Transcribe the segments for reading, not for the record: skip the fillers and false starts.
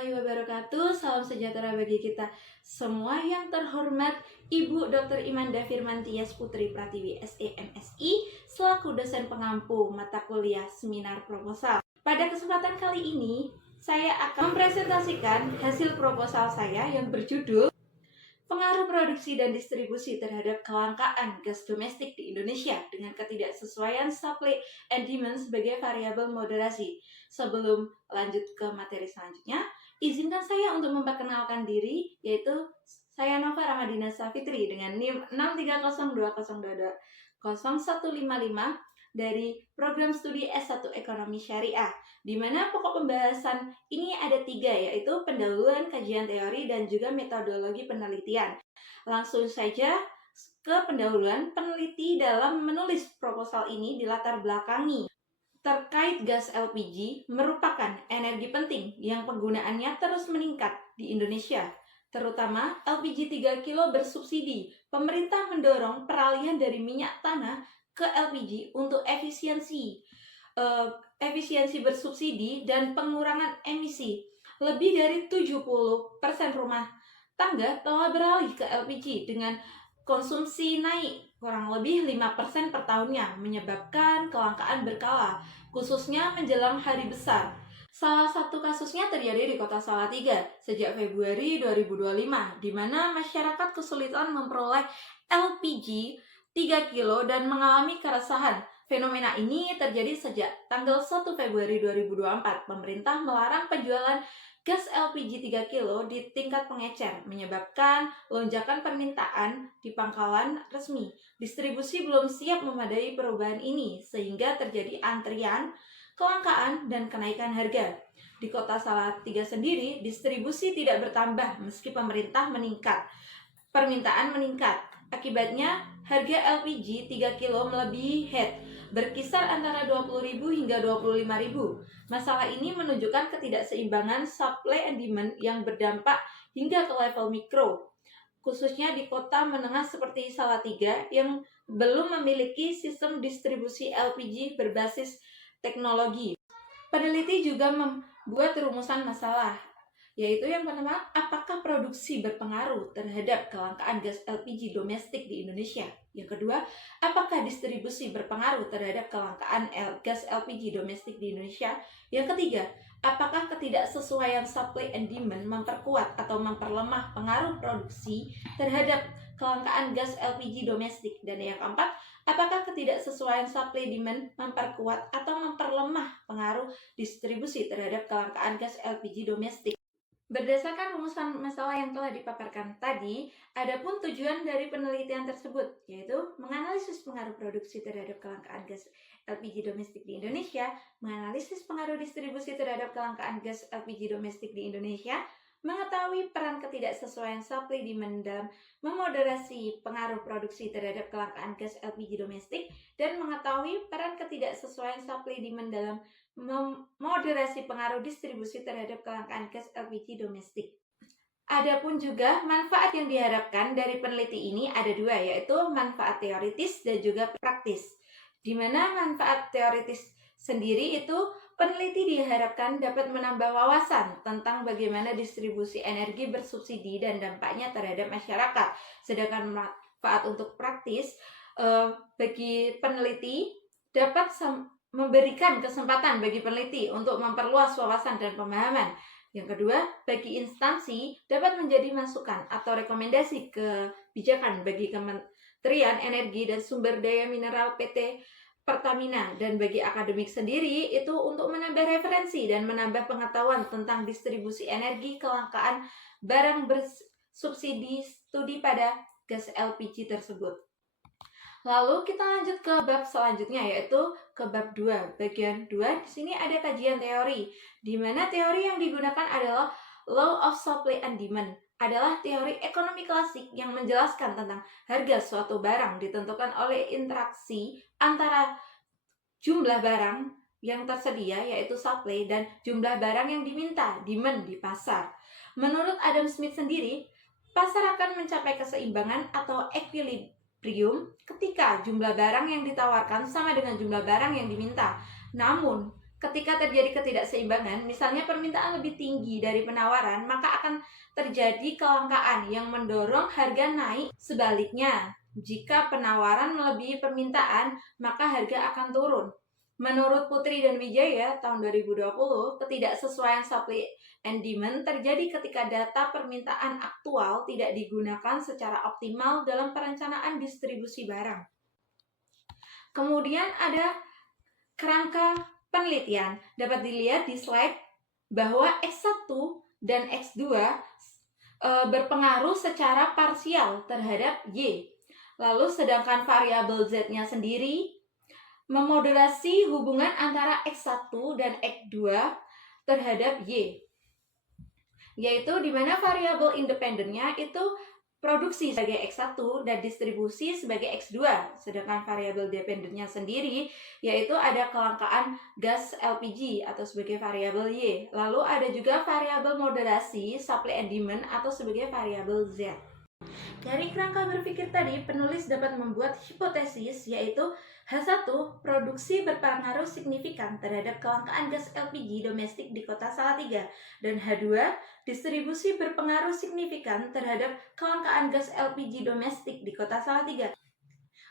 warahmatullahi wabarakatuh. Salam sejahtera bagi kita semua. Yang terhormat Ibu Dr. Imanda Firmantias Putri Pratiwi SEMSI selaku dosen pengampu mata kuliah seminar proposal. Pada kesempatan kali ini, saya akan mempresentasikan hasil proposal saya yang berjudul Pengaruh produksi dan distribusi terhadap kelangkaan gas domestik di Indonesia dengan ketidaksesuaian supply and demand sebagai variabel moderasi. Sebelum lanjut ke materi selanjutnya, izinkan saya untuk memperkenalkan diri, yaitu saya Nova Ramadina Safitri dengan NIM 63022020155 dari program studi S1 Ekonomi Syariah, di mana pokok pembahasan ini ada 3, yaitu pendahuluan, kajian teori, dan juga metodologi penelitian. Langsung saja ke pendahuluan. Peneliti dalam menulis proposal ini dilatar belakangi terkait gas LPG merupakan energi penting yang penggunaannya terus meningkat di Indonesia, terutama LPG 3 kilo bersubsidi. Pemerintah mendorong peralihan dari minyak tanah ke LPG untuk efisiensi bersubsidi dan pengurangan emisi. Lebih dari 70% rumah tangga telah beralih ke LPG dengan konsumsi naik kurang lebih 5% per tahunnya, menyebabkan kelangkaan berkala, khususnya menjelang hari besar. Salah satu kasusnya terjadi di Kota Salatiga sejak Februari 2025, di mana masyarakat kesulitan memperoleh LPG 3 kilo dan mengalami keresahan. Fenomena ini terjadi sejak tanggal 1 Februari 2024. Pemerintah melarang penjualan gas LPG 3 kilo di tingkat pengecer, menyebabkan lonjakan permintaan di pangkalan resmi. Distribusi belum siap memadai perubahan ini, sehingga terjadi antrian, kelangkaan, dan kenaikan harga. Di Kota Salatiga sendiri, distribusi tidak bertambah meski pemerintah meningkat. Permintaan meningkat. Akibatnya, harga LPG 3 kilo melebihi head, berkisar antara 20.000 hingga 25.000. Masalah ini menunjukkan ketidakseimbangan supply and demand yang berdampak hingga ke level mikro, khususnya di kota menengah seperti Salatiga yang belum memiliki sistem distribusi LPG berbasis teknologi. Peneliti juga membuat rumusan masalah, yaitu yang pertama, apakah produksi berpengaruh terhadap kelangkaan gas LPG domestik di Indonesia? Yang kedua, apakah distribusi berpengaruh terhadap kelangkaan gas LPG domestik di Indonesia? Yang ketiga, apakah ketidaksesuaian supply and demand memperkuat atau memperlemah pengaruh produksi terhadap kelangkaan gas LPG domestik? Dan yang keempat, apakah ketidaksesuaian supply demand memperkuat atau memperlemah pengaruh distribusi terhadap kelangkaan gas LPG domestik? Berdasarkan rumusan masalah yang telah dipaparkan tadi, adapun tujuan dari penelitian tersebut, yaitu menganalisis pengaruh produksi terhadap kelangkaan gas LPG domestik di Indonesia, menganalisis pengaruh distribusi terhadap kelangkaan gas LPG domestik di Indonesia, mengetahui peran ketidaksesuaian supply demand dalam memoderasi pengaruh produksi terhadap kelangkaan gas LPG domestik, dan mengetahui peran ketidaksesuaian supply demand dalam memoderasi pengaruh distribusi terhadap kelangkaan gas LPG domestik. Adapun juga manfaat yang diharapkan dari peneliti ini ada 2, yaitu manfaat teoritis dan juga praktis. Di mana manfaat teoritis sendiri itu peneliti diharapkan dapat menambah wawasan tentang bagaimana distribusi energi bersubsidi dan dampaknya terhadap masyarakat. Sedangkan manfaat untuk praktis bagi peneliti dapat memberikan kesempatan bagi peneliti untuk memperluas wawasan dan pemahaman. Yang kedua, bagi instansi dapat menjadi masukan atau rekomendasi kebijakan bagi Kementerian Energi dan Sumber Daya Mineral PT Pertamina, dan bagi akademik sendiri itu untuk menambah referensi dan menambah pengetahuan tentang distribusi energi, kelangkaan barang bersubsidi, studi pada gas LPG tersebut. Lalu kita lanjut ke bab selanjutnya, yaitu ke bab 2. Bagian 2 di sini ada kajian teori, di mana teori yang digunakan adalah Law of Supply and Demand. Adalah teori ekonomi klasik yang menjelaskan tentang harga suatu barang ditentukan oleh interaksi antara jumlah barang yang tersedia, yaitu supply, dan jumlah barang yang diminta, demand, di pasar. Menurut Adam Smith sendiri, pasar akan mencapai keseimbangan atau equilibrium ketika jumlah barang yang ditawarkan sama dengan jumlah barang yang diminta. Namun, Ketika terjadi ketidakseimbangan, misalnya permintaan lebih tinggi dari penawaran, maka akan terjadi kelangkaan yang mendorong harga naik. Sebaliknya, jika penawaran melebihi permintaan, maka harga akan turun. Menurut Putri dan Wijaya tahun 2020, ketidaksesuaian supply and demand terjadi ketika data permintaan aktual tidak digunakan secara optimal dalam perencanaan distribusi barang. Kemudian ada kerangka penelitian. Dapat dilihat di slide bahwa X1 dan X2 berpengaruh secara parsial terhadap Y. Lalu sedangkan variabel Z-nya sendiri memoderasi hubungan antara X1 dan X2 terhadap Y. Yaitu di mana variabel independennya itu produksi sebagai X1 dan distribusi sebagai X2. Sedangkan variabel dependennya sendiri yaitu ada kelangkaan gas LPG atau sebagai variabel Y. Lalu ada juga variabel moderasi supply and demand atau sebagai variabel Z. Dari kerangka berpikir tadi, penulis dapat membuat hipotesis yaitu H1, produksi berpengaruh signifikan terhadap kelangkaan gas LPG domestik di kota Salatiga, dan H2, distribusi berpengaruh signifikan terhadap kelangkaan gas LPG domestik di kota Salatiga.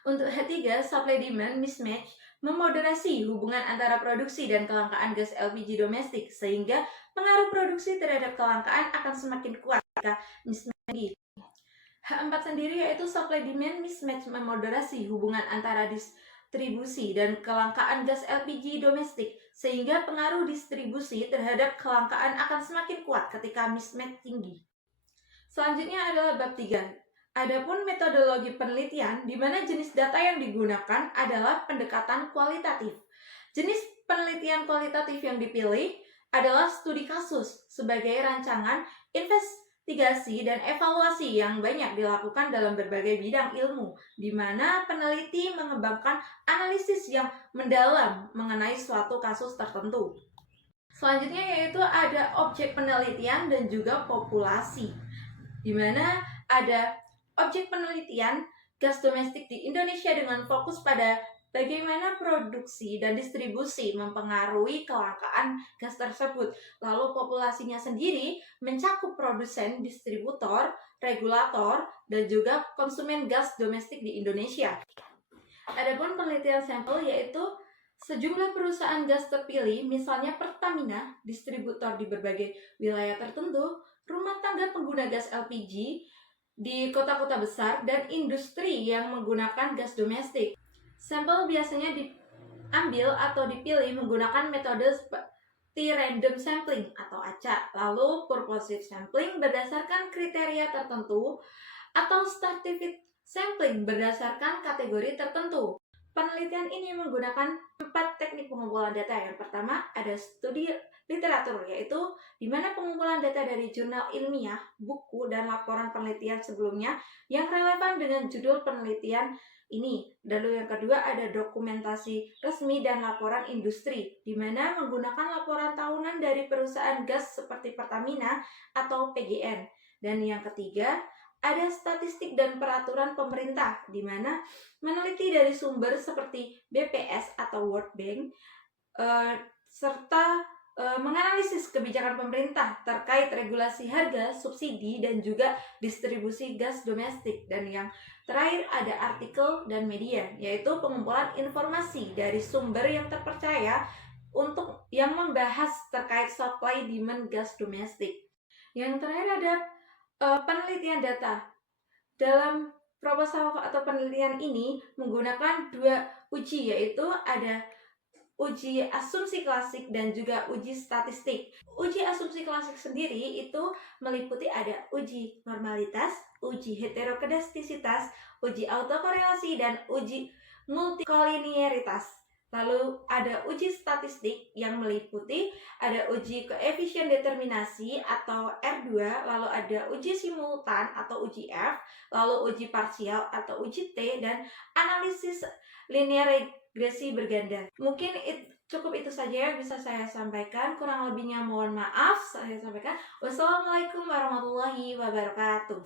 Untuk H3, supply demand mismatch memoderasi hubungan antara produksi dan kelangkaan gas LPG domestik, sehingga pengaruh produksi terhadap kelangkaan akan semakin kuat jika mismatch. H4 sendiri yaitu supply demand mismatch memoderasi hubungan antara distribusi dan kelangkaan gas LPG domestik, sehingga pengaruh distribusi terhadap kelangkaan akan semakin kuat ketika mismatch tinggi. Selanjutnya adalah bab 3. Adapun metodologi penelitian, di mana jenis data yang digunakan adalah pendekatan kualitatif. Jenis penelitian kualitatif yang dipilih adalah studi kasus sebagai rancangan investigasi dan evaluasi yang banyak dilakukan dalam berbagai bidang ilmu, di mana peneliti mengembangkan analisis yang mendalam mengenai suatu kasus tertentu. Selanjutnya yaitu ada objek penelitian dan juga populasi, di mana ada objek penelitian gas domestik di Indonesia dengan fokus pada bagaimana produksi dan distribusi mempengaruhi kelangkaan gas tersebut. Lalu populasinya sendiri mencakup produsen, distributor, regulator, dan juga konsumen gas domestik di Indonesia. Adapun penelitian sampel yaitu sejumlah perusahaan gas terpilih, misalnya Pertamina, distributor di berbagai wilayah tertentu, rumah tangga pengguna gas LPG di kota-kota besar, dan industri yang menggunakan gas domestik. Sampel biasanya diambil atau dipilih menggunakan metode seperti random sampling atau acak, lalu purposive sampling berdasarkan kriteria tertentu, atau stratified sampling berdasarkan kategori tertentu. Penelitian ini menggunakan 4 teknik pengumpulan data. Yang pertama ada studi literatur, yaitu di mana pengumpulan data dari jurnal ilmiah, buku, dan laporan penelitian sebelumnya yang relevan dengan judul penelitian ini. Lalu yang kedua ada dokumentasi resmi dan laporan industri, di mana menggunakan laporan tahunan dari perusahaan gas seperti Pertamina atau PGN. Dan yang ketiga ada statistik dan peraturan pemerintah, di mana meneliti dari sumber seperti BPS atau World Bank, serta menganalisis kebijakan pemerintah terkait regulasi harga, subsidi, dan juga distribusi gas domestik. Dan yang terakhir ada artikel dan media, yaitu pengumpulan informasi dari sumber yang terpercaya untuk yang membahas terkait supply demand gas domestik. Yang terakhir ada penelitian data. Dalam proposal atau penelitian ini menggunakan 2 uji, yaitu ada uji asumsi klasik dan juga uji statistik. Uji asumsi klasik sendiri itu meliputi ada uji normalitas, uji heterokedastisitas, uji autokorelasi, dan uji multikolinearitas. Lalu ada uji statistik yang meliputi ada uji koefisien determinasi atau R2, lalu ada uji simultan atau uji F, lalu uji parsial atau uji T, dan analisis linear regresi berganda. Mungkin cukup itu saja yang bisa saya sampaikan. Kurang lebihnya mohon maaf. Saya sampaikan. Wassalamualaikum warahmatullahi wabarakatuh.